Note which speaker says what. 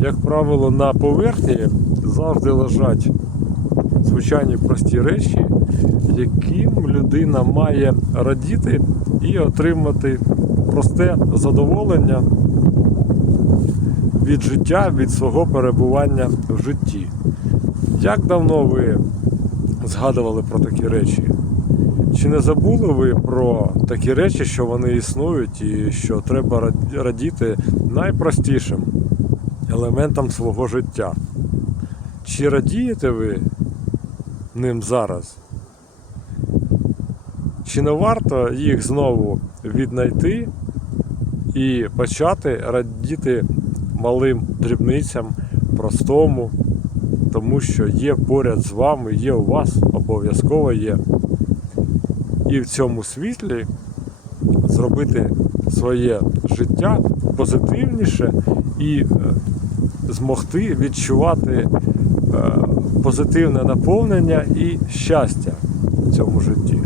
Speaker 1: як правило, на поверхні завжди лежать звичайні прості речі, яким людина має радіти і отримати просте задоволення від життя, від свого перебування в житті. Як давно ви згадували про такі речі? Чи не забули ви про такі речі, що вони існують, і що треба радіти найпростішим елементам свого життя? Чи радієте ви ним зараз? Чи не варто їх знову віднайти і почати радіти малим дрібницям, простому, тому що є поряд з вами, є у вас, обов'язково є. І в цьому світлі зробити своє життя позитивніше і е, змогти відчувати е, позитивне наповнення і щастя в цьому житті.